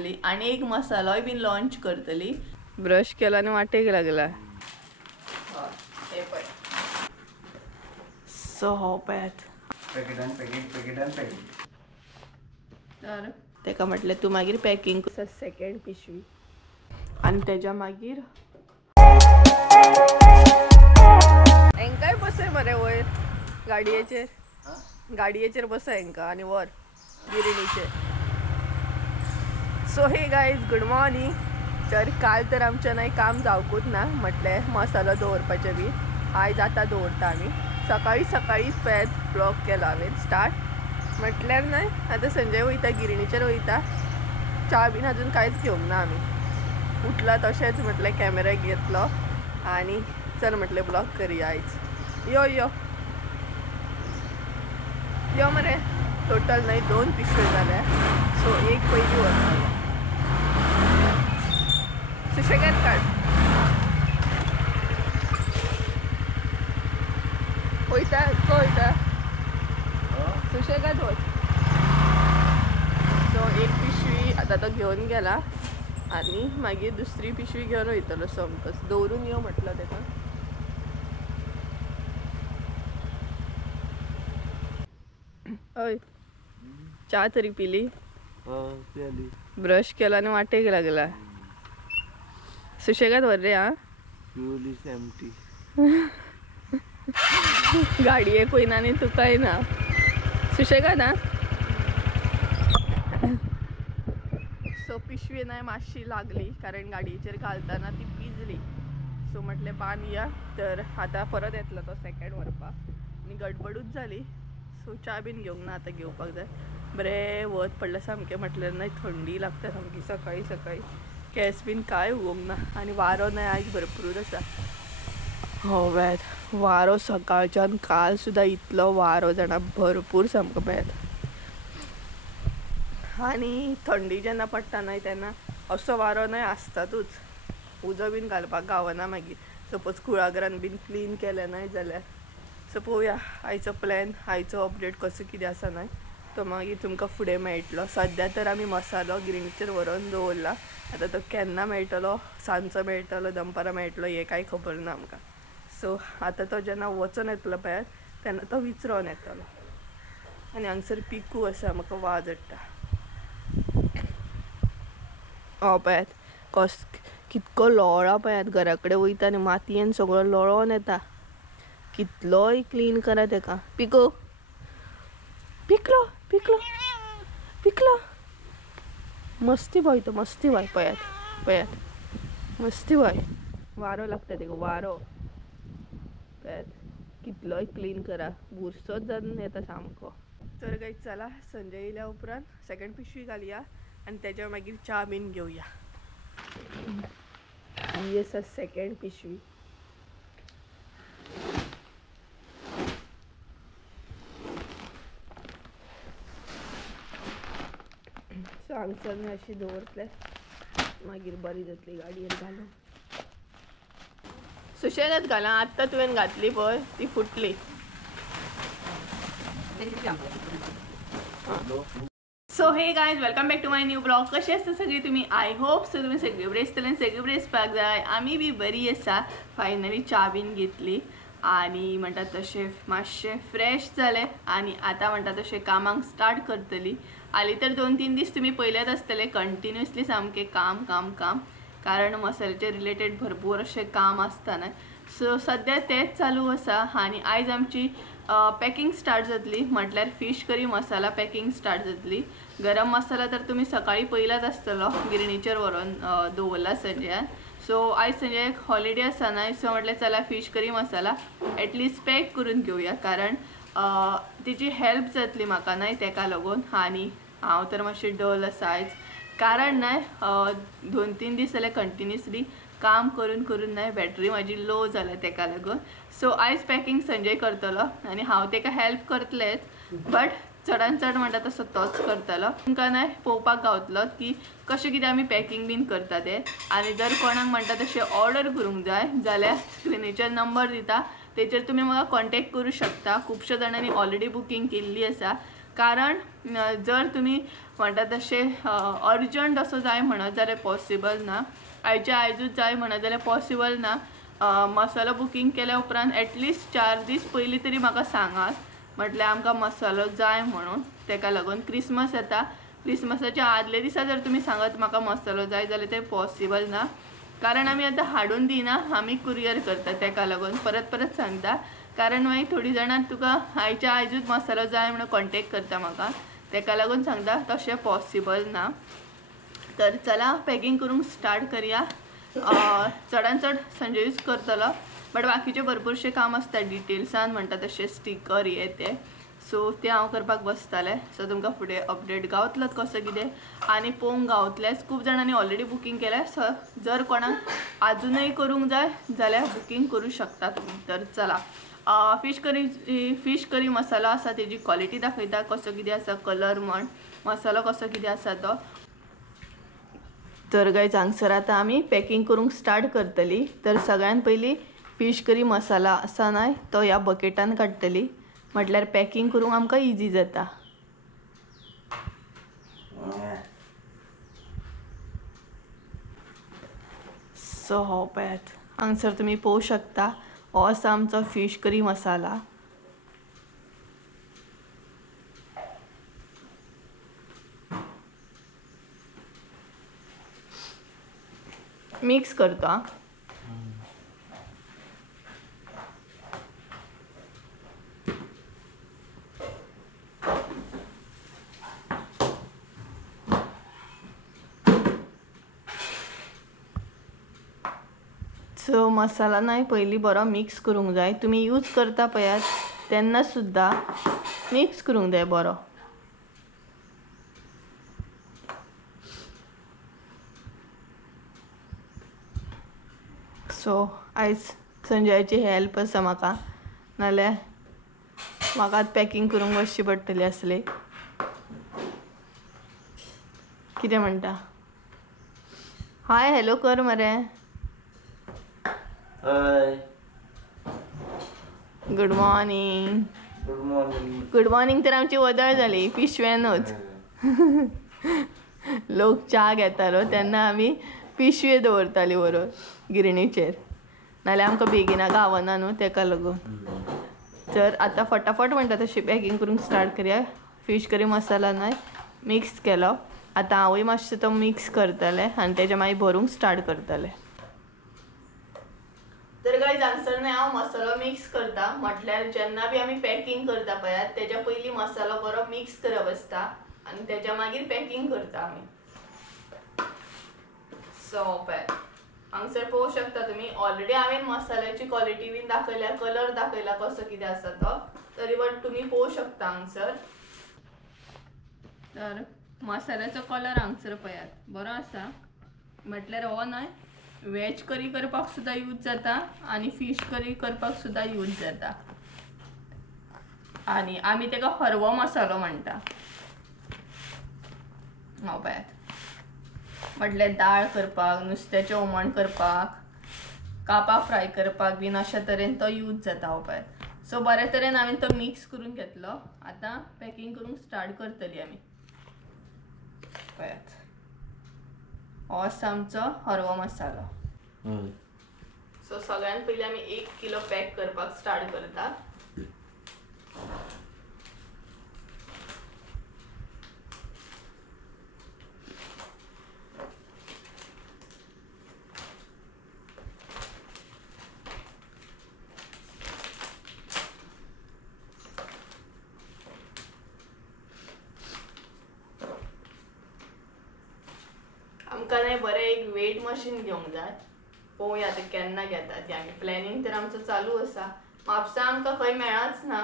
करतली आणि एक मसालोय बीन लॉन्च करतली। ब्रश केला आणि वाटेक लागला। सो हो पॅट तर तेका म्हटलं तू मागीर पॅकिंग कर सेकंड पिशवी आणि त्याच्या मागीर एंकाय बसय मरे वयर गाडयेचेर बसय एंका आणि वर गिरणीचेर। सो हे गाईज गुड मॉर्निंग। तर काल तर आमच्या नाही काम जावकूच ना म्हटलें मसालो दवरपाचें बी आयज आतां दवरता आमी। सकाळी सकाळी पॅच ब्लॉग केलो हांवें स्टार्ट म्हटल्यार नाही आतां संजय वयता गिरणीचेर वयता च्या बीन अजून कांयच घेवंक ना आमी। उठला तशेंच म्हटलें कॅमेरा घेतलो आणि चल म्हटलें ब्लॉग करुया आयज। यो यो यो मरे टोटल नाही 2 पिशव्यो जाल्या। सो एक पयली व्हरतलो सुशेगाद काड वयता वयता सुशेगाद वच। सो एक पिशवी आता तो घेऊन गेला आणि मागीर दुसरी पिशवी घेऊन वयतलो समकस दवरून यो म्हटलं तेका। अय चा तरी पिली? ब्रश केला आणि वाटेक लागला। सुशेगाद वर रे। हा गाडयेक वयना आणि तुकाय ना सुशेगाद। हा सो पिशवी नाही मातशी लागली कारण गाडयेचेर घालतना ती पिजली। सो म्हटलें बांदया तर आता परत येतलो तो सेकंड व्हरपाक आणि गडबडूच जाली। सो च्या बीन घेवंक ना आतां घेवपाक जाय। बरें वत पडलें सामकें म्हटल्यार नाही थंडी लागता सामकी सकाळी सकाळी केस बीन कांय उगोवंक ना आणि वारो नाही आयज भरपूर आसा। हो वेत वारो सकाळच्यान काल सुद्दां इतलो वारो जाणा भरपूर सामको बेत आणि थंडी जेन्ना पडटा न्हय तेन्ना असो वारो न्हय आसतातूच उजो बीन घालपाक गावना। मागीर सपोज कुळागरान बीन क्लीन केलें न्हय जाल्यार सो पळोवया आयचो प्लॅन आयचो अपडेट कसो कितें आसा न्हय तो मागीर तुमकां फुडें मेळटलो। सद्या तर आमी मसालो गिरणीचेर व्हरोन दवरला आतां तो केन्ना मेळटलो सांजचो मेळटलो दनपारां मेळटलो हें कांय खबर ना आमकां। सो आतां तो जेन्ना वचोन येतलो भायर तेन्ना तो विचरोन येतलो आनी हांगसर पिकू आसा म्हाका वाज हाडटा। हो पळयात कितको लोळा पळयात घरा कडेन वयता आनी मातयेन सगळो लोळोन येता। कितलोय क्लीन करा तेका। पिकू पिकलो पिकलो पिकलो मस्ती बॉय तो मस्ती बॉय। पळयात पळयात मस्ती बॉय वारो लागता तेका वारो पळयात कितलोय क्लीन करा बुरसोच जावन येता सामको। तर गाय चला संजय येयल्या उपरांत सेकंड पिशवी घालया आणि त्याच्या मागीर च्या बीन घेवया। ही आसा सेकंड पिशवी। सो हांगसर मी अशी दवरतले मागीर बरी जातली गाडयेर घालून। सुशेगाद घाला आत्तां तुवें घातली पळय ती फुटली। So hey guys welcome back to my new blog. कशी आसता सगळी तुमी? आय होप सो तुमी सगळी बरी आसतली सगळी बरी आसपाक जाय। आमी बी बरी आसा। फायनली च्या बीन घेतली आणि म्हणटा तशें मातशें फ्रेश जालें आणि आतां म्हणटा तशें कामाक स्टार्ट करतली। हालीं तर 2-3 दीस तुमी पळयलेच आसतले कंटिन्युअसली सामकें काम काम काम कारण मसाल्याचे रिलेटेड भरपूर अशें काम आसता न्हय। सो सद्या तेच चालू आसा आणि आयज आमची पॅकिंग स्टार्ट जातली म्हटल्यार फिश करी मसाला पॅकिंग स्टार्ट जातली। गरम मसाला तर तुम्ही सकाळी पयलाच आसतलो गिरणीचेर व्हरोन दवरला संजयान। सो आयज संजयाक हॉलिडे आसा न्हय सो म्हटलें चला फिश करी मसाला एटलिस्ट पॅक करून घेवया कारण तिची हेल्प जातली म्हाका न्हय तेका लागून। आणि हांव तर मातशें डल आसा आयज कारण न्हय 2-3 दीस जाले कंटिन्युअसली काम करून करून न्हय बॅटरी म्हाजी लो जाल्या तेका लागून। सो आयज पॅकिंग संजय करतलो आणि हांव तेका हेल्प करतलेच बट चडान चड म्हणटा तसो तोच करतलो। तुमकां न्हय पळोवपाक गावतलो की कशें कितें आमी पॅकिंग बीन करता तें। आनी जर कोणाक म्हणटा तशें ऑर्डर करूंक जाय जाल्यार स्क्रिनीचेर नंबर दिता तेचेर तुमी म्हाका कॉन्टॅक्ट करूं शकता। खुबश्या जाणांनी ऑलरेडी बुकींग केल्ली आसा कारण जर तुम्ही म्हणटा तशें अर्जंट असो जाय म्हणत जाल्यार पॉसिबल ना, आयच्या आयजूच जाय म्हणत जाल्यार पॉसिबल ना. मसालो बुकींग केल्या उपरांत एटलिस्ट 4 दीस पयलीं तरी म्हाका सांगात, म्हटल्यार आमकां मसालो जाय म्हणून. तेका लागून क्रिसमस येता, क्रिसमसाच्या आदले दिसा जर तुम्ही सांगत म्हाका मसालो जाय जाल्यार ते पॉसिबल ना, कारण आमी आतां हाडून दिना, आमी कुरियर करता. तेका लागून परत परत सांगता, कारण मागीर थोडी जाणां तुका आयच्या आयजूच मसालो जाय म्हणून कॉन्टेक्ट करता म्हाका. तेका लागून सांगता तशें पॉसिबल ना. तर चला पॅकिंग करूंक स्टार्ट करूया. चडान चड संजय यूज करतलो, बट बाकीचे भरपूरशे काम आसता डिटेल्सान म्हणटा तशें स्टिकर हे ते, सो ते हांव करपाक बसतालें. सो तुमकां फुडें अपडेट गावतलोच कसो कितें आनी पळोवंक गावतलेंच. खूब जाणांनी ऑलरेडी बुकींग केलें, सो जर कोणाक आजुनूय करूंक जाय जाल्यार बुकींग करूं शकता तुमी. तर चला फिश करी मसालो आसा तेजी क्वॉलिटी दाखयता, कसो कितें आसा, कलर म्हण मसालो कसो कितें आसा तो. तर गायज हांगसर आतां आमी पॅकिंग करूंक स्टार्ट करतली. तर सगळ्यान पयलीं फिश करी मसाला आसा न्हय तो ह्या बकेटान काडटली, म्हटल्यार पॅकिंग करूंक आमकां इजी जाता. सो हो पळयात, हांगसर तुमी पळोवंक शकता, हो आसा आमचो फिश करी मसाला. मिक्स करतो हां. सो मसाला न्हय पयलीं बरो मिक्स करूंक जाय. तुमी यूज करता पळयात तेन्ना सुद्दां मिक्स करूंक जाय बरो. सो आयज संजयाची हेल्प आसा म्हाका, नाल्यार म्हाकाच पॅकिंग करूंक बसची पडटली आसली. कितें म्हणटा? हाय हॅलो कर मरे. Hi good morning. Good morning. Good morning तर आमची वदळ जाली पिशव्यानूच. लोक च्या घेतालो तेन्ना आमी पिशवे दवरताली बरोबर गिरणीचेर, नाल्यार आमकां बेगिना गावना न्हू, तेका लागून. तर आतां फटाफट म्हणटा तशी पॅकिंग करूंक स्टार्ट करूया. फिश करी मसाला न्हय मिक्स केलो. आतां हांवूय मातशें तो मिक्स करतलें आनी तेजे मागीर भरूंक स्टार्ट करतलें. तर गायज हांगसर न्हय हांव मसालो मिक्स करता, म्हटल्यार जेन्ना बी आमी पॅकिंग करता पळयात तेज्या पयलीं मसालो बरो मिक्स करप आसता आनी तेज्या मागीर पॅकिंग करता आमी. सो पळयात हांगसर पळोवंक शकता तुमी, ऑलरेडी हांवें मसाल्याची क्वॉलिटी बीन दाखयल्या, कलर दाखयला कसो कितें आसा तो, तरी बट तुमी पळोवंक शकता हांगसर. तर मसाल्याचो कलर हांगसर पळयात बरो आसा, म्हटल्यार हो न्हय वेज करी करपाक सुद्दां यूज जाता आनी फिश करी करपाक सुद्दां यूज जाता. आनी आमी तेका हरवो मसालो म्हणटा. हो पळयात, म्हटल्यार दाळ करपाक, नुस्त्याचें हुमण करपाक, कापां फ्राय करपाक बीन अशा तरेन तो यूज जाता. हो पळयात. सो बरे तरेन हांवें तो मिक्स करून घेतलो. आतां पॅकिंग करूंक स्टार्ट करतली आमी. पळयात हो आसा आमचो हरवो मसालो. सो सगळ्यान पयलीं आमी 1 किलो पॅक करपाक स्टार्ट करता. आमकां न्हय बरें एक वेट मशीन घेवंक जाय. पळोवया ते केन्ना घेता ती आमी. प्लॅनिंग तर आमचो चालू आसा. म्हापसा आमकां खंय मेळच ना.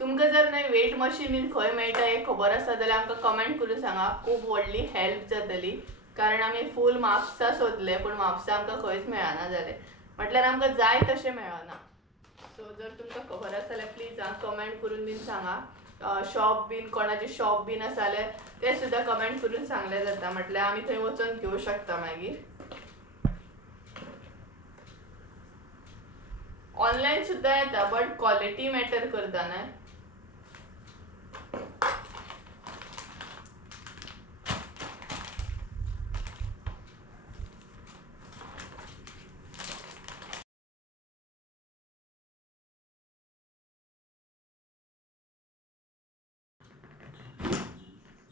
तुमकां जर न्हय वेट मशीन खंय मेळटा हें खबर आसा जाल्यार आमकां कमेंट करून सांगा. खूब व्हडली हेल्प जातली, कारण आमी फूल म्हापसा सोदलें पूण म्हापसा आमकां खंयच मेळना जालें, म्हटल्यार आमकां जाय तशें मेळना. सो जर तुमकां खबर आसा जाल्यार प्लीज कमेंट करून बीन सांगा. शॉप बीन कोणाचे शॉप बीन आसा जाल्यार ते सुद्दां कमेंट करून सांगलें जाता, म्हटल्यार आमी थंय वचून घेवं शकता मागीर. ऑनलायन सुद्दां येता बट क्वॉलिटी मॅटर करता न्हय.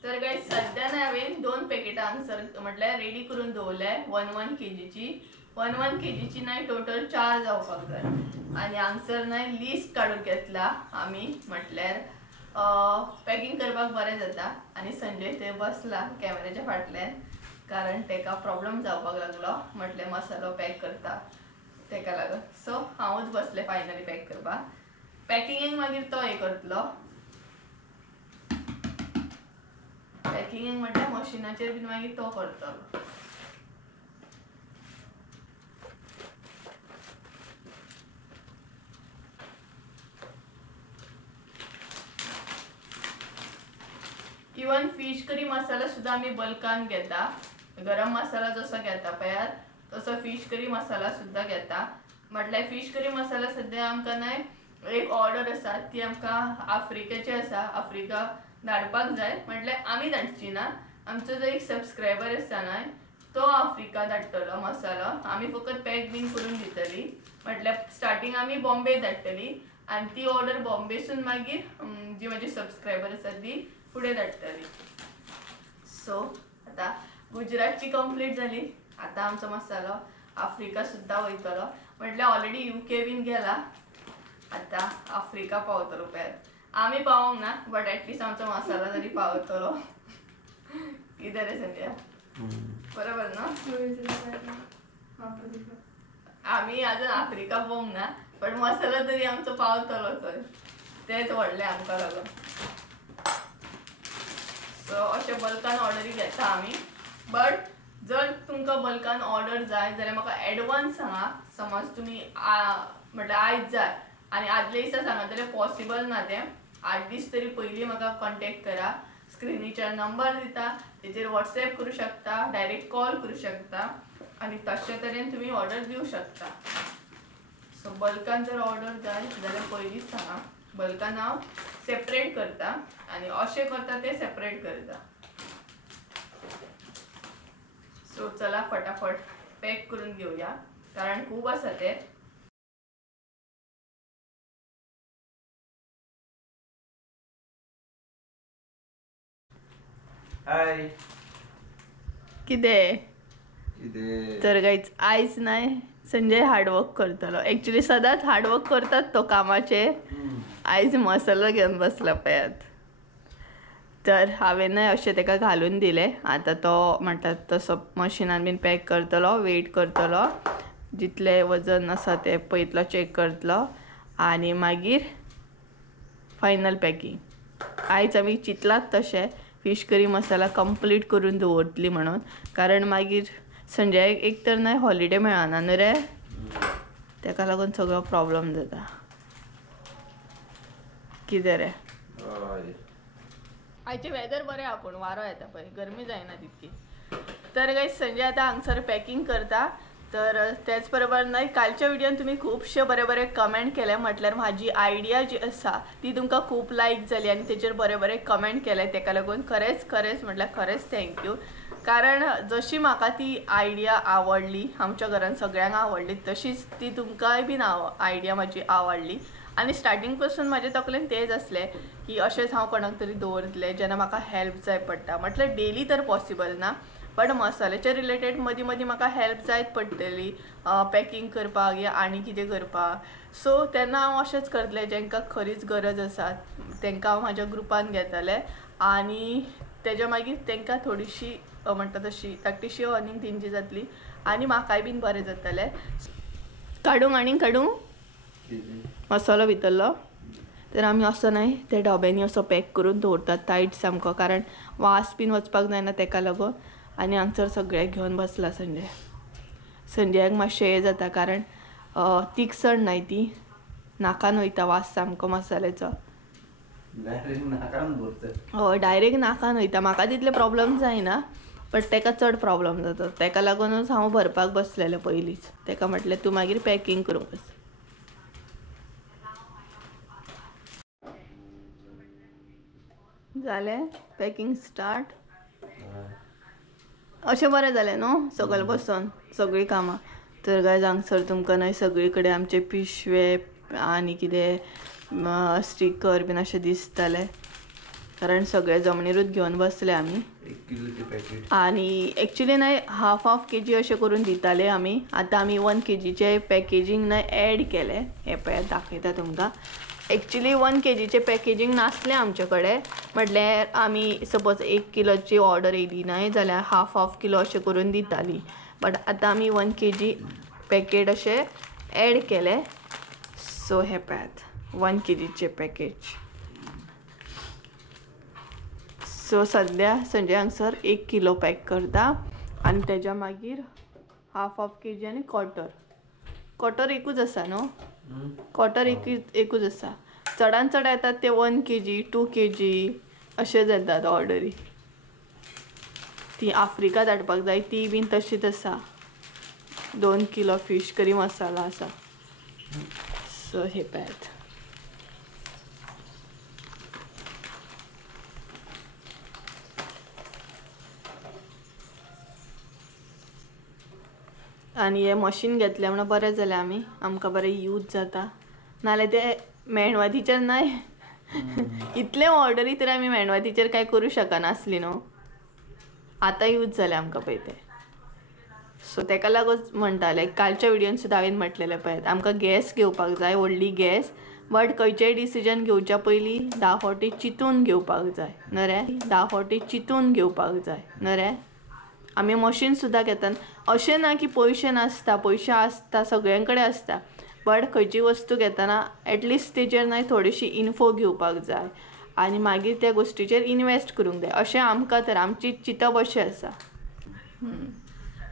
तर काही सध्या नाही हांवें 2 पॅकेटां हांगसर म्हटल्यार रेडी करून दवरल्या 1 kgची 1 kgची नाही टोटल 4 जावपाक जाय आणि हांगसर नाही लिस्ट काढून घेतला आमी म्हटल्यार पॅकिंग करपाक बरें जाता आणि संजय ते बसला कॅमेऱ्याच्या फाटल्यान कारण तेका प्रॉब्लेम जावपाक लागलो म्हटल्यार मसालो पॅक करता तेका लागून सो हांवूच बसले फायनली पॅक करपाक पॅकिंगेक मागीर तो हे करतलो पॅकिंग म्हटल्यार मशिनाचेर बीन मागीर तो करतलो इवन फिश करी मसाला सुद्धा आम्ही बल्कान घेता गरम मसाला जसो घेता पळयात तसो फिश करी मसाला सुद्धा घेता म्हटल्यार फिश करी मसाला सध्या आमकां नाही एक ऑर्डर आसा ती आमकां आफ्रिकेची आसा आफ्रिका धाडपाक जाय म्हटल्यार आमी धाडची ना आमचो जो एक सबस्क्रायबर आसा न्हय तो आफ्रिका धाडटलो मसालो आमी फकत पॅक बीन करून दितली म्हटल्यार स्टार्टींग आमी बॉम्बे धाडटली आणि ती ऑर्डर बॉम्बेसून मागीर जी माझी सबस्क्रायबर आसा ती फुडें धाडटली सो आता गुजरातची कंप्लीट झाली आता आमचो मसालो आफ्रिका सुद्धा वयतलो म्हटल्यार ऑलरेडी UK बीन गेला आता आफ्रिका पावतलो पळयात आमी पावोंक ना बट ॲटलिस्ट आमचो मसाला तरी पावतलो कितें रे संजय बरोबर ना आमी आजून आफ्रिका पोवंक ना बट मसाला तरी आमचो पावतलो थंय तेच व्हडलें आमकां लागून सो अशे बल्कान ऑर्डरी घेता आमी बट जर तुमकां बल्कान ऑर्डर जाय जाल्यार म्हाका एडवान्स सांगा समज तुमी म्हटल्यार आयज जाय आनी आदले दिसा सांगा जाल्यार पॉसिबल ना तें 8 दीस तरी पयलीं म्हाका कॉन्टॅक्ट करा स्क्रिनीचेर नंबर दिता तेचेर व्हॉट्सएप करूं शकता डायरेक्ट कॉल करूं शकता आनी तशे तरेन तुमी ऑर्डर दिवं शकता सो बल्कान जर ऑर्डर जाय जाल्यार पयलींच सांगा बल्कान हांव सेपरेट करता आणि अशे करता ते सेपरेट करता सो चला फटाफट पॅक करून घेऊया कारण खूप आसा ते हाय कितें तर गाईज आयज नाही संजय हार्डवर्क करतलो ॲक्च्युली सदांच हार्डवर्क करतात तो कामाचे आयज मसालो घेवन बसला पळयात तर हांवें नाही अशें तेका घालून दिलें आतां तो म्हणटात तसो मशिनान बीन पॅक करतलो वेट करतलो जितलें वजन आसा तें पयतलो चॅक करतलो आनी मागीर फायनल पॅकींग आयज आमी चिंतलात तशें फिश करी मसाला कंप्लीट करून दवरतली म्हणून कारण मागीर संजयाक एक तर नाही हॉलिडे मेळना न्हू रे तेका लागून सगळो प्रॉब्लेम जाता कितें रे आयचे वेदर बरें आहा पूण वारो येता पळय गरमी जायना तितकी तर गायज संजय आतां हांगसर पॅकिंग करता तर त्याच बरोबर नाही कालच्या व्हिडिओन तुम्ही खूपशे बरे बरे कमेंट केले म्हटल्यार माझी आयडिया जी आसा ती तुमकां खूप लायक जाली आनी तेचेर बरे बरे कमेंट केले तेका लागून खरेंच म्हटल्यार खरेंच थँक्यू कारण जशी म्हाका ती आयडिया आवडली आमच्या घरान सगळ्यांक आवडली तशीच ती तुमकांय बीन आयडिया म्हाजी आवडली आनी स्टार्टींग पासून म्हाजे तकलेन तेच आसलें की अशेंच हांव कोणाक तरी दवरतलें जेन्ना म्हाका हेल्प जाय पडटा म्हटल्यार डेली तर पॉसिबल ना बट मसाल्याच्या रिलेटेड मदीं मदीं म्हाका हेल्प जायत पडटली पॅकिंग करपाक या आनी कितें करपाक सो तेन्ना हांव अशेंच करतलें जेंकां खरीच गरज आसा तेंकां हांव म्हाज्या ग्रुपान घेतलें आनी तेज्या मागीर तेंकां थोडीशी म्हणटा तशी धाकटीशी अर्निंग तेंची जातली आनी म्हाकाय बीन बरें जातलें काडूं मसालो भितरलो तर आमी असो न्हय ते डब्यांनी असो पॅक करून दवरतात टायट सामको कारण वास बीन वचपाक जायना तेका लागून आनी हांगसर सगळ्याक घेवन बसला संजयाक मातशें हें जाता कारण तिखसण न्हय ती नाकान वयता वास सामको मसाल्याचो हय डायरेक्ट नाकान वयता म्हाका तितले प्रॉब्लेम जायना बट तेका चड प्रॉब्लेम जाता तेका लागूनच हांव भरपाक बसलेलें पयलींच तेका म्हटलें तूं मागीर पॅकिंग करूंक बस जालें पॅकिंग स्टार्ट अशें बरें जालें न्हू सकयल बसून सगळीं कामां तर गायज हांगसर तुमकां न्हय सगळी कडेन आमचे पिशवे आनी कितें स्टिकर बीन अशें दिसताले कारण सगळे जमनीरूच घेऊन बसले आम्ही. 1 किलोचे पॅकेट आणि ॲक्च्युली नाही हाफ kg असे करून दिताले आम्ही. आता आम्ही 1 kgचे पॅकेजींग नाही ॲड केले. हे पळय दाखयता तुमकां. ॲक्च्युली 1 kgचे पॅकेजींग नासले आमच्याकडे. म्हटल्यार आमी सपोज 1 किलोची ऑर्डर येयली नाही जाल्यार हाफ किलो अशें करून दिताली. बट आतां आमी 1 kg पॅकेट अशे ॲड केले. सो हे पळयात 1 kgचे पॅकेज. सो सद्या संजय हांगसर 1 किलो पॅक करता आनी तेज्या मागीर हाफ kg आनी क्वॉर्टर एकूच आसा न्हू. क्वॉर्टर एकूच आसा. चडान चड येतात ते 1 kg 2 kg अशेच येतात ऑर्डरी. ती आफ्रिका धाडपाक जाय ती बीन तशीच आसा. 2 किलो फीश करी मसाला आसा. सो हे पळयात. आनी हे मशीन घेतलें म्हणून बरें जालें आमी. आमकां बरें यूज जाता. नाल्यार ते मेणवातीचेर नाय इतले ऑर्डरी तर आमी मेणवातीचेर कांय करूं शकनासली न्हू. आतां यूज जालें आमकां पळय ते. सो तेका लागून म्हणटाले कालच्या विडियोन सुद्दां हांवें म्हटलेलें पळय आमकां गॅस घेवपाक जाय व्हडली गॅस. बट खंयचेंय डिसिजन घेवच्या पयलीं 10 फावटी चिंतून घेवपाक जाय न्हू रे. 10 फावटी चिंतून घेवपाक जाय न्हू रे. आमी मशीन सुद्दां घेतात. अशें ना की पयशे नासता. पयशे आसता सगळ्यां कडेन आसता. बट खंयची वस्तू घेतना एटलिस्ट तेजेर नाही थोडीशी इन्फो घेवपाक जाय आनी मागीर त्या गोश्टीचेर इन्वेस्ट करूंक जाय. अशें आमकां तर आमची चिंतप अशें आसा.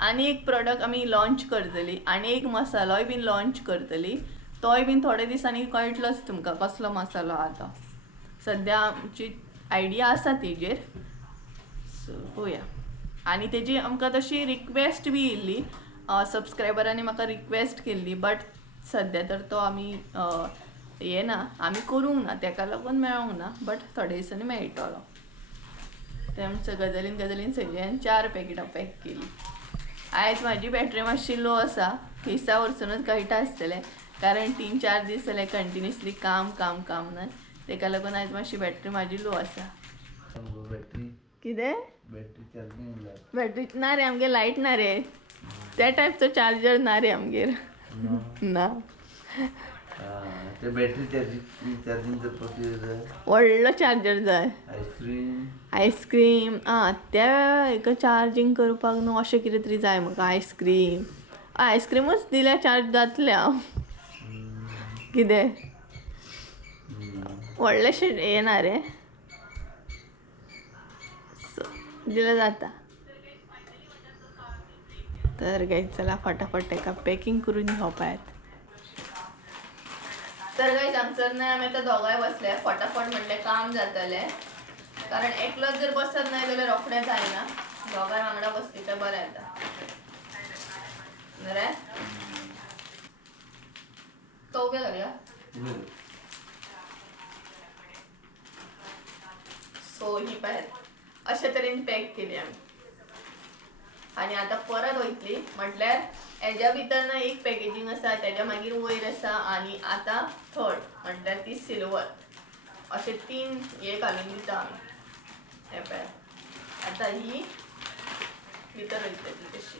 आनी एक प्रोडक्ट आमी लॉन्च करतली आनी एक मसालोय बीन लॉन्च करतली. तोय बीन थोडे दिसांनी कळटलोच तुमकां कसलो मसालो आहा तो. सद्या आमची आयडिया आसा तेजेर. सो पळोवया. आनी तेजी आमकां तशी रिक्वेस्ट बी येयल्ली. सबस्क्रायबरांनी म्हाका रिक्वेस्ट केल्ली. बट सद्या तर तो आमी हे ना आमी करूंक ना तेका लागून मेळोंक ना. बट थोड्या दिसांनी मेळटलो. ते आमच्या गजालीन सगळ्यान 4 पॅकेटां पॅक केली. आयज म्हाजी बॅटरी मातशी लो आसा. हिसा वरसूनच कळटा आसतलें कारण 3-4 दीस जाले कंटिन्युअसली काम ना. तेका लागून आयज मातशी बॅटरी म्हाजी लो आसा. कितें बॅटरी ना रे आमगे लायट ना रे. त्या टायपचो चार्जर ना रे आमगेर ना. व्हडलो चार्जर जाय. आयस्क्रीम त्या हेका चार्जिंग करपाक न्हू अशें कितें तरी जाय म्हाका. आयस्क्रीमूच दिल्यार चार्ज जातलें हांव. कितें व्हडलेशें हें ना रे. दिल्यार जाता. तर गायज चला फटाफट तेका पॅकिंग करून घेवपाक. तर गायज हांगसर नाही आमी आतां दोगांय बसले. फटाफट म्हणलें काम जातलें कारण एकलोच जर बसत नाही जाल्यार रोखडें जायना. दोगांय वांगडा बसली तर बरें जाता न्हू रे. तो उबें घालया. सो ही पळयात अशे तरेन पॅक केली आमी. आनी आतां परत वयतली म्हटल्यार हेज्या भितर ना एक पॅकेजींग आसा तेज्या मागीर वयर आसा आनी आतां थर्ड म्हटल्यार ती सिल्वर. अशे 3 हे घालून दिता आमी. हे पळयात आतां ही भितर वयतली तशी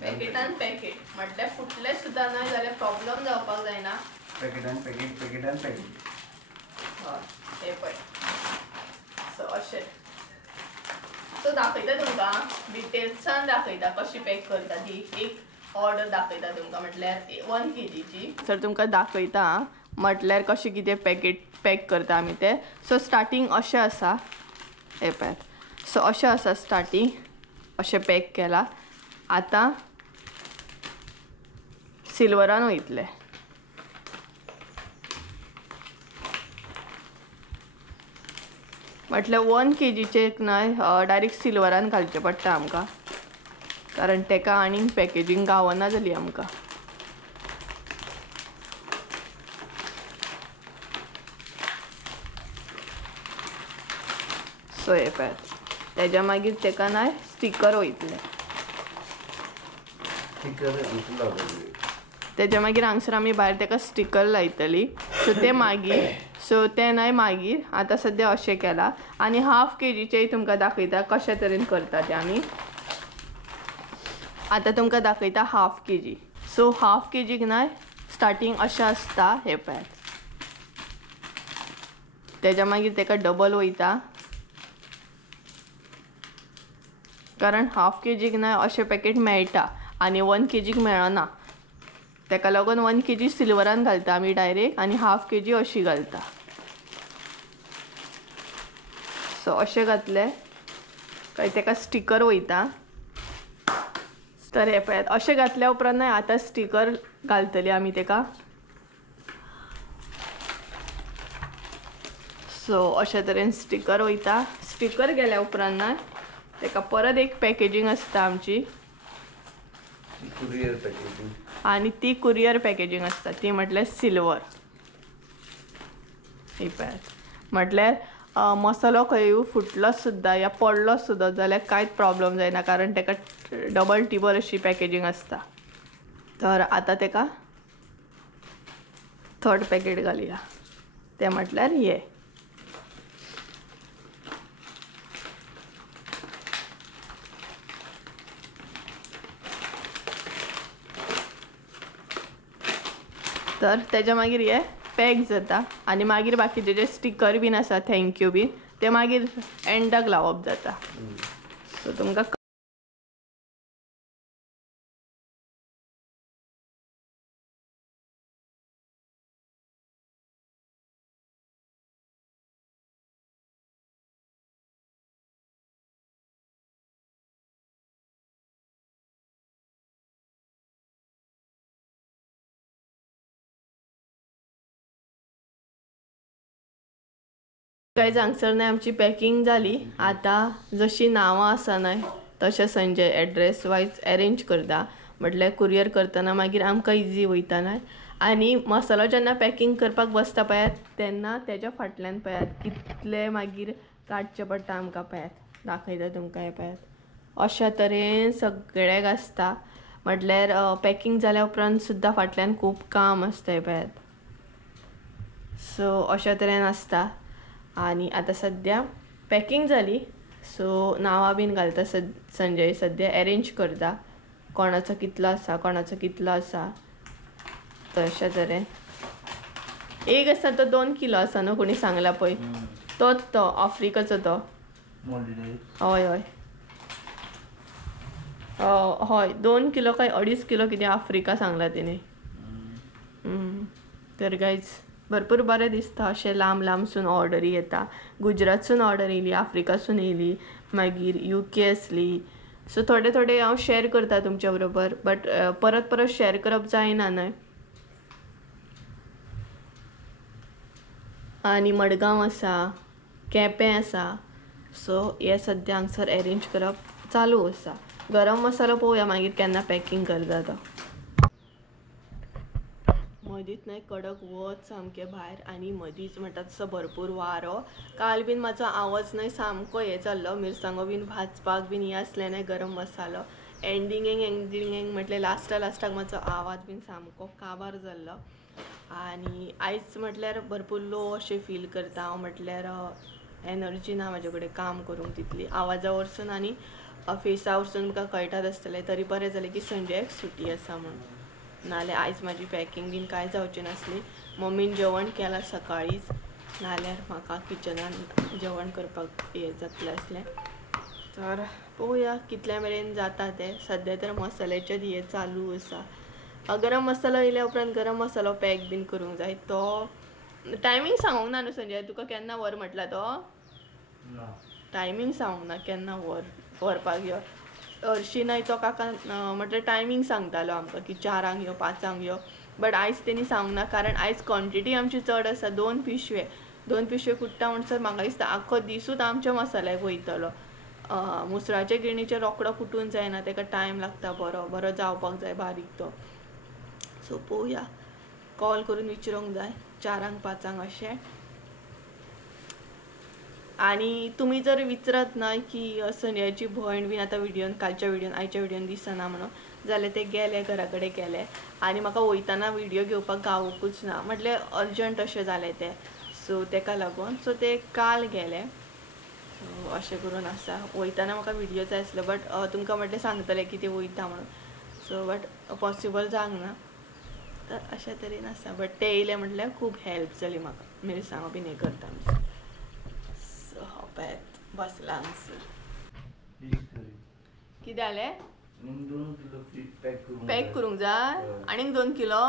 पॅकेटान पॅकेट. म्हटल्यार फुटले सुद्दां ना जाल्यार प्रॉब्लम जावपाक जायना. पॅकेटान पॅकेट. हय हे पळय. सो अशें. सो दाखयता तुमकां डिटेल्सान दाखयता कशी पॅक करता ती. एक ऑर्डर दाखयता तुमकां म्हटल्यार 1 kgची. सर तुमकां दाखयता म्हटल्यार कशें कितें पॅक करता आमी ते. सो स्टार्टींग अशें आसा. हे पळयात. सो अशें आसा स्टार्टींग. अशें पॅक केला. आतां सिल्वरान वयतले. म्हटल्यार 1 kgचे न्हय डायरेक्ट सिल्वरान घालचें पडटा आमकां कारण तेका आनीक पॅकेजींग गावना जाली आमकां. सो हे पळयात तेज्या मागीर तेका नाय स्टिकर वयतले. तेज्या मागीर हांगसर आमी भायर तेका स्टिकर लायतली. सो ते मागीर सो ते नाही मागीर आतां सद्या अशें केलां आनी हाफ केजीचेय तुमकां दाखयता कशा तरेन करता ते आमी आतां तुमकां दाखयता हाफ केजी सो हाफ केजीक न्हय स्टार्टींग अशें आसता हे पळयात तेच्या मागीर तेका डबल वयता कारण हाफ केजीक न्हय अशें पॅकेट मेळटा आनी 1 केजीक मेळना तेका लागून 1 केजी सिल्वरान घालता आमी डायरेक्ट आनी हाफ केजी अशी घालता सो अशें घातले काय तेका स्टिकर वयता तर हे पळयात अशें घातल्या उपरांत न्हय आतां स्टिकर घालतली आमी तेका सो अशा तरेन स्टिकर वयता स्टिकर गेल्या उपरांत न्हय तेका परत एक पॅकेजींग आसता आमची कुरियर पॅकेजिंग आणि ती कुरियर पॅकेजिंग आसता ती म्हटल्यार सिल्वर ही पळयात म्हटल्यार मसालो खंय फुटलो सुद्दां या पडलो सुद्दां जाल्यार कांयच प्रॉब्लम जायना कारण तेका डबल टिबल अशी पॅकेजिंग आसता तर आतां तेका थर्ड पॅकेट घालुया ते म्हटल्यार हे तर तेच्या मागीर हे पॅक जाता आनी मागीर बाकीचे जे स्टिकर बीन आसा थँक्यू बीन ते मागीर एंडाक लावप जाता सो तुमकां काय हांगसर न्हय आमची पॅकिंग जाली आतां जशी नांवां आसा न्हय तशें संजय एड्रेस वायज अरेंज करता म्हटल्यार कुरियर करतना मागीर आमकां इजी वयता न्हय आनी मसालो जेन्ना पॅकिंग करपाक बसता पळयात तेन्ना तेच्या फाटल्यान पळयात कितले मागीर काडचे पडटा आमकां पळयात दाखयता तुमकां हे पळयात अशा तरेन सगळ्याक आसता म्हटल्यार पॅकिंग जाल्या उपरांत सुद्दां फाटल्यान खूब काम आसता हे पळयात सो अशा तरेन आसता आणि आता सध्या पॅकिंग जाली सो नांवां बीन घालता संजय सध्या अरेंज करता कोणाचो कितलो आसा तशा तरेन एक आसा तो 2 किलो आसा न्हू कोणी सांगला पळय तोच तो आफ्रिकाचो तो हय हय हय 2 किलो काय 2.5 किलो कितें आफ्रिका सांगला तेणे तर गायज भरपूर बरें दिसता अशें लांब लांबसून ऑर्डरी येता गुजरातसून ऑर्डर येयली आफ्रिकासून येयली मागीर UK आसली सो थोडे थोडे हांव शेअर करता तुमच्या बरोबर बट परत परत शेअर करप जायना न्हय आनी मडगांव आसा केपें आसा सो हे सद्या हांगसर अरेंज करप चालू आसा गरम मसालो पळोवया मागीर केन्ना पॅकिंग करता तो मदींच न्हय कडक वत सामकें भायर आनी मदींच म्हणटा तसो भरपूर वारो काल बीन म्हाजो आवाज न्हय सामको हे जाल्लो मिरसांगो बीन भाजपाक बीन हे आसलें न्हय गरम मसालो एंडिंगेक म्हटल्यार लास्टाक म्हाजो आवाज बीन सामको काबार जाल्लो आनी आयज म्हटल्यार भरपूर लो अशें फील करता हांव म्हटल्यार एनर्जी ना म्हाजे कडेन काम करूंक तितली आवाजा वरसून आनी फेसा वरसून तुमकां कळटात आसतलें तरी बरें जालें की संजयाक सुटी आसा म्हणून नाल्यार आयज म्हाजी पॅकिंग बीन कांय जावची नासली मम्मीन जेवण केलां सकाळींच नाल्यार म्हाका किचनान जेवण करपाक हे जातलें आसलें तर पळोवया कितल्या मेरेन जाता तें सद्या तर मसाल्याचे हे चालू आसा गरम मसालो येयल्या उपरांत गरम मसालो पॅक बीन करूंक जाय तो टायमींग सांगूंक ना न्हू संजय तुका केन्ना व्हर म्हटला तो टायमींग सांगूंक ना केन्ना व्हरपाक यो हरशी न्हय तो काका म्हटल्यार टायमींग सांगतालो आमकां की 4 यो 5 यो बट आयज तेणी सांगूंक ना कारण आयज क्वॉन्टिटी आमची चड आसा 2 पिशवे कुट्टा म्हणसर म्हाका दिसता आख्खो दिसूच आमच्या मसाल्याक वयतलो मुसळाचे गिरणीचेर रोकडो कुटून जायना तेका टायम लागता बरो जावपाक जाय बारीक तो सो पळोवया कॉल करून विचारूंक जाय 4-5 अशें आणि तुम्ही जर विचारत नाही की संजयाची भयण बीन आतां विडियोन कालच्या विडियोन आयच्या विडियोन दिसना म्हणून जाल्यार ते गेले घरा कडेन गेले आनी म्हाका वयताना विडियो घेवपाक गावूंकूच ना म्हटल्यार अर्जंट अशें जालें तें सो तेका लागून सो ते काल गेले. सो अशें करून आसा. वयताना म्हाका व्हिडिओ जाय आसलो बट तुमकां म्हटलें सांगतलें की ते वयता म्हणून. सो बट पॉसिबल जावंक ना. तर अशा तरेन आसा. बट ते येयले म्हटल्यार खूब हेल्प जाली म्हाका. मिरसांगो बीन हें करता. सो पळयात बसला हांगसर. कितें जालें? 2 किलो पीठ पॅक करूंक जाय. आनीक 2 किलो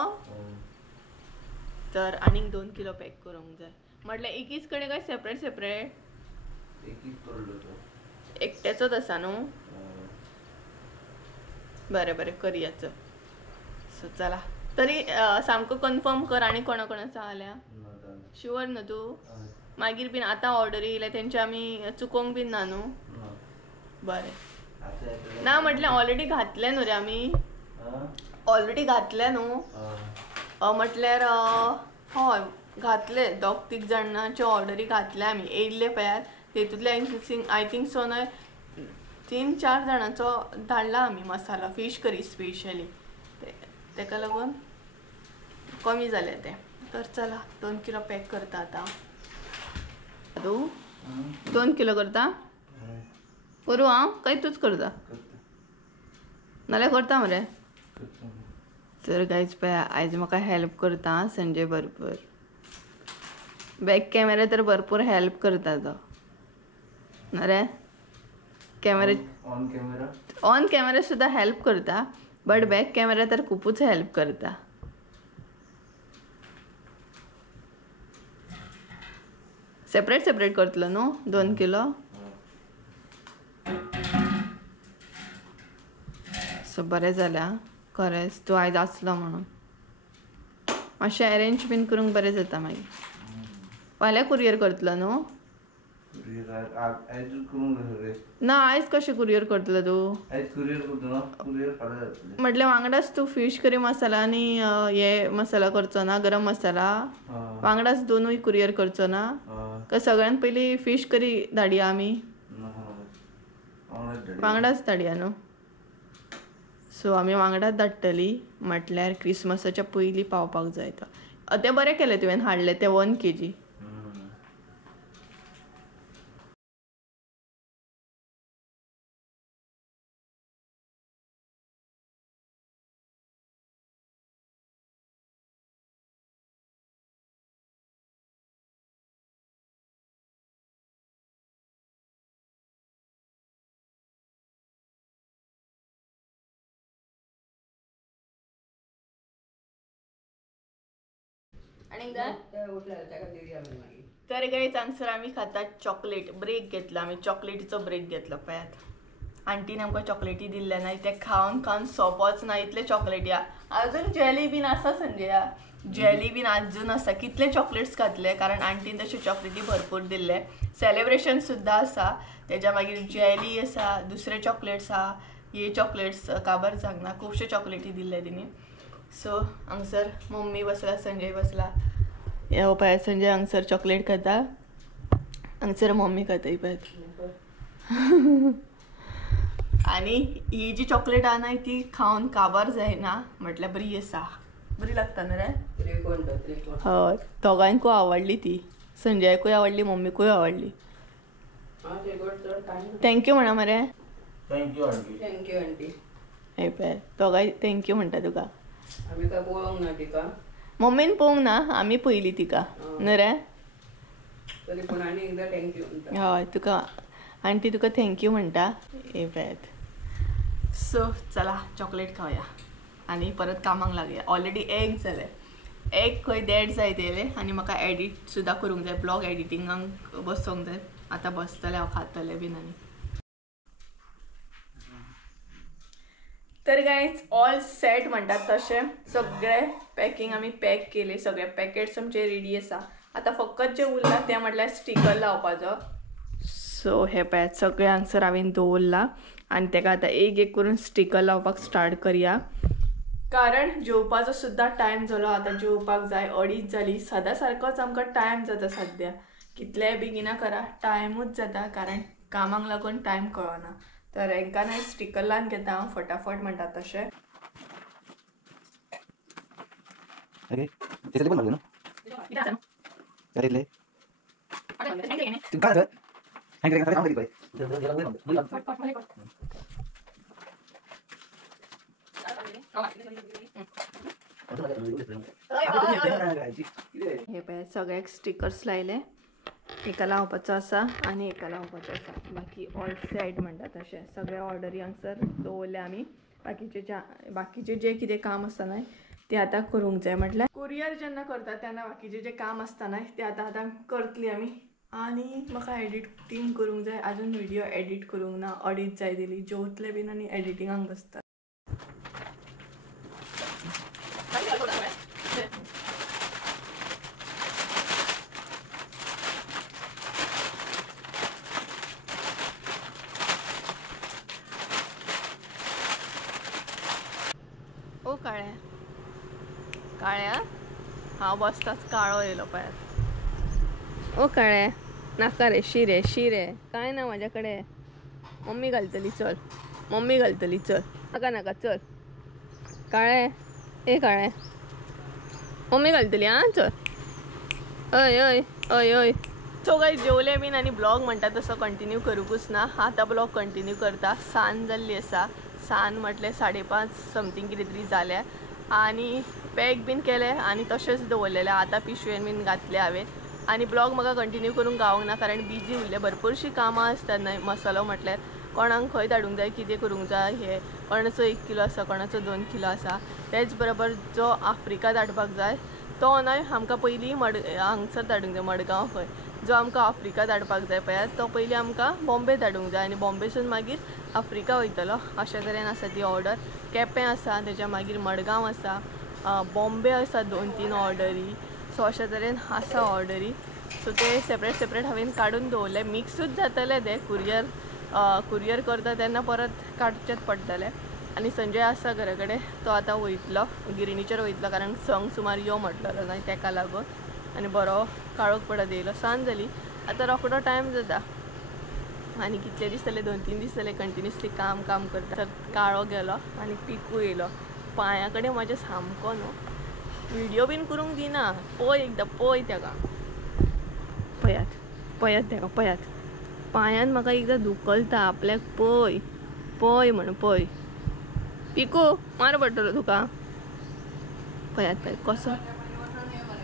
तर आनीक 2 किलो पॅक करूंक जाय. म्हटल्यार एकीच कडेन काय सेपरेट सेपरेट? एकट्याचोच आसा न्हू. बरें बरें करया चल. सो चला तरी सामको कन्फर्म कर आनी कोणा कोणाचा आल्या. शुअर न्हू तूं? मागीर बीन आतां ऑर्डरी येयल्या तेंचे आमी चुकोवंक बीन ना न्हू. बरें ना म्हटल्यार ऑलरेडी घातले न्हू रे आमी. ऑलरेडी घातले न्हू म्हटल्यार हय घातले 2-3 जाणांचे ऑर्डरी घातले आमी. येयल्ले पळयात तेतूंतले आय थिंक सो न्हय 3-4 जाणांचो धाडला आमी मसाला फीश करी स्पेशली. तेका लागून कमी जाले ते. तर चला 2 किलो पॅक करता आतां. तूं 2 किलो करता? करूं हांव काय तूच करता? नाल्यार करता मरे. तर गायज पळया आयज म्हाका हेल्प करता संजय भरपूर. बॅक कॅमेरा तर भरपूर हेल्प करता तो. ना रे ऑन कॅमेरा सुद्धा हेल्प करता बट बॅक कॅमेरा तर खूपच हेल्प करता. सेपरेट सेपरेट करतलो न्हू 2 किलो. सो बरें जालें खरेंच तूं आयज आसलो म्हणून. मातशें अरेंज बीन करूंक बरें जाता मागीर. फाल्यां कुरियर करतलो न्हू. ना आयज कशें कुरियर करतलो तूं? म्हटल्यार वांगडाच तूं फीश करी मसाला आनी हे मसाला करचो ना गरम मसाला वांगडाच दोनूय कुरियर करचो ना. काय सगळ्यान पयलीं फीश करी धाडया आमी. वांगडाच धाडया न्हू. सो आमी वांगडाच धाडटली म्हटल्यार क्रिसमसाच्या पयलीं पावपाक जाय तो. तें बरें केलें तुवें हाडलें तें 1 kg. आणि तर गाईज हांगसर आमी खाता चॉकलेट. ब्रेक घेतला आमी. चॉकलेटीचो ब्रेक घेतलो पळयात. आंटीन आमकां चॉकलेटी दिल्ले ना ते खावन खावन सोंपच ना इतले चॉकलेटी. अजून जेली बीन आसा संजया. जेली बीन अजून आसा. कितले चॉकलेट्स घातले कारण आंटीन तशे चॉकलेटी भरपूर दिल्ले. सेलिब्रेशन सुद्धा आसा. तेज्या मागीर जेली आसा. दुसरे चॉकलेट्स आहा. हे चॉकलेट्स काबर सांगना खुबशे चॉकलेटी दिल्ले तिणी. सो हांगसर मम्मी बसला संजय बसला. हे पळय संजय हांगसर चॉकलेट खाता. हांगसर मम्मी खाता ही पळय. आनी ही जी चॉकलेट आहा ना ती खावन काबार जायना म्हटल्यार बरी आसा. बरी लागता न्हू रे. हय दोगांयकूय आवडली ती. संजयाकूय आवडली मम्मीकूय आवडली. थँक्यू म्हणा मरे. Thank you aunty. हे पळय दोगांय थँक्यू म्हणटा तुका. आमी काय पळोवंक ना तिका. मम्मीन पळोवंक ना आमी पयली तिका न्हू रे. तरी पूण आनी एकदां थँक्यू म्हणटा. हय तुका आंटी तुका थँक्यू म्हणटा. हे पळयात. सो चला चॉकलेट खावया आनी परत कामाक लागया. ऑलरेडी एग जाले. एग खंय देड जाय तेले आनी म्हाका एडिट सुद्दां करूंक जाय. ब्लॉग एडिटिंगाक बसोंक जाय. आतां बसतलें हांव खातलें बीन आनी. तर गायज ऑल सेट म्हणटात तशें सगळे पॅकींग आमी पॅक केले. सगळे पॅकेट्स आमचे रेडी आसा. आतां फकत जे उरला तें म्हटल्यार स्टिकर लावपाचो. सो हे पळयात सगळे हांगसर हांवें दवरला आनी तेका आतां एक एक करून स्टिकर लावपाक स्टार्ट करया. कारण जेवपाचो सुद्दां टायम जालो. आतां जेवपाक जाय 2:30 जाली. सदां सारकोच आमकां टायम जाता सद्या. कितलेय बेगिना करा टायमूच जाता कारण कामाक लागून टायम कळना. तर हांकां ना स्टिकर लावन घेता हांव फटाफट म्हणटात तशें. ओके तेसले पण लागले ना. हे पळय सगळ्याक स्टिकर्स लायले. एका लावपाचो आसा आनी एका लावपाचो आसा. बाकी ऑल सेट म्हणटा तशें सगळे ऑर्डरी हांगसर दवरले आमी. बाकीचे जे कितें काम आसता न्हय ते आतां करूंक जाय. म्हटल्यार कुरियर जेन्ना करता तेन्ना बाकीचे जे काम आसता न्हय ते आतां करतली आमी. आनी म्हाका एडिटींग करूंक जाय. अजून व्हिडिओ एडिट करूंक ना. ऑडिट जाय दिली जेवतले बीन आनी एडिटिंगाक बसता. ओ काळ्या काळ्या हांव बसताच काळो येयलो पळयात. ओ काळ्या नाका रे शिरे शिरे काय ना म्हाज्या कडेन. मम्मी घालतली चल. मम्मी घालतली चल. नाका नाका चल. काळे ए काळे मम्मी घालतली आं चल. अय अय अय अय. सो गायज जेवले बीन आनी ब्लॉग म्हणटा तसो कंटिन्यू करूंकूच ना. आतां ब्लॉग कंटिन्यू करता. सांज जाल्ली आसा. सांज म्हटल्यार 5:30 समथींग कितें तरी जाल्या. आनी पॅक बीन केले आनी तशेंच दवरलेले. आतां पिशवेन बीन घातले हांवें. आनी ब्लॉग म्हाका कंटिन्यू करूंक गावूंक ना कारण बिजी उरले. भरपूरशीं कामां आसतात न्हय. मसालो म्हटल्यार कोणाक खंय धाडूंक जाय कितें करूंक जाय. हे कोणाचो 1 किलो आसा कोणाचो 2 किलो आसा. तेच बरोबर जो आफ्रिका धाडपाक जाय तो न्हय आमकां पयलीं हांगसर धाडूंक जाय मडगांव खंय. जो आमकां आफ्रिका धाडपाक जाय पळयात तो पयलीं आमकां बॉम्बे धाडूंक जाय आनी बॉम्बेसून मागीर आफ्रिका वयतलो. अशे तरेन आसा ती ऑर्डर. केपें आसा तेच्या मागीर मडगांव आसा बॉम्बे आसा 2-3 ऑर्डरी. सो अशे तरेन आसा ऑर्डरी. सो ते सेपरेट सेपरेट हांवें काडून दवरले. मिक्सूच जातले ते कुरियर करता तेन्ना परत काडचेच पडटले. आनी संजय आसा घरा कडेन तो आतां वयतलो गिरणीचेर वयतलो कारण संक सुमार यो म्हटलेलो न्हय तेका लागून. आनी बरो काळोख पडत येयलो. सांज जाली आतां रोखडो टायम जाता. आनी कितले दीस जाले 2-3 दीस जाले कंटिन्युअसली काम करता. तर काळो गेलो आनी पिकू येयलो. पांया कडेन म्हाज्या सामको न्हू व्हिडिओ बीन करूंक दिना. पळय एकदां पळय तेका पळयात पळयात तेका पळयात. पांयान म्हाका एकदां दुखलता आपल्याक पळय पळय म्हण पळय. पिकू मार पडटलो तुका. पळयात पळय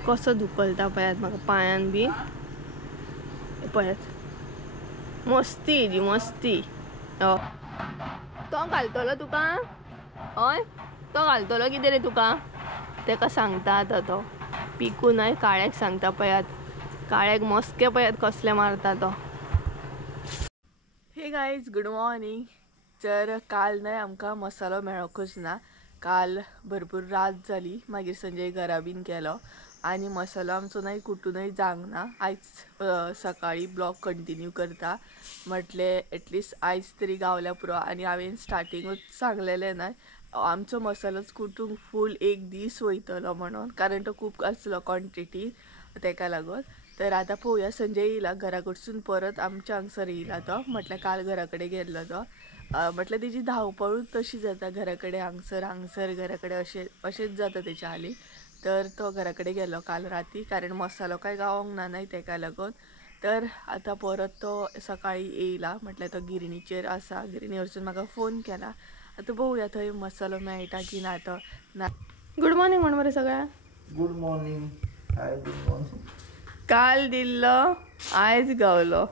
कसो दुखलता पळयात म्हाका पांयान बी. पळयात मस्ती हेजी मस्ती. तो घालतलो तुका हय तो घालतलो कितें रे तुका. तेका सांगता आतां तो पिकू न्हय काळ्याक सांगता पळयात. काळ्याक मस्के पळयात कसले मारता तो. हे गायज गुड मॉर्निंग. तर काल न्हय आमकां मसालो मेळोकूच ना. काल भरपूर रात जाली मागीर संजय घरा बीन केलो आनी मसालो आमचो न्हय कुठूनय जावंक ना. आयज सकाळी ब्लॉग कंटिन्यू करता म्हटले एटलिस्ट आयज तरी गावल्या पुरो. आनी हांवें स्टार्टिंगूच सांगलेलें न्हय आमचो मसालोच कुटूंक फूल 1 दीस वयतलो म्हणून कारण तो खूब आसलो क्वॉन्टिटी तेका लागून. तर आतां पळोवया संजय येयला घरा कडसून परत आमच्या हांगसर येयला तो. म्हटल्यार काल घरा कडेन गेल्लो तो. म्हटल्यार तेजी धांवपळूच तशी जाता घरा कडेन हांगसर घरा कडेन अशेंच जाता तेच्या हाली. तर तो घरा कडेन गेलो काल राती कारण मसालो काय गावोंक ना न्हय तेका लागून. तर आतां परत तो सकाळी येयला म्हटल्यार तो गिरणीचेर आसा. गिरणी वरसून म्हाका फोन केला. आतां पळोवया थंय मसालो मेळटा की ना तो ना. गुड मॉर्निंग म्हण मरे सगळ्या. Good morning. Hi good morning. काल दिल्लो आयज गावलो.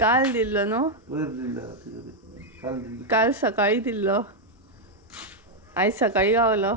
काल दिल्लो न्हू काल सकाळी दिल्लो आयज सकाळी गावलो.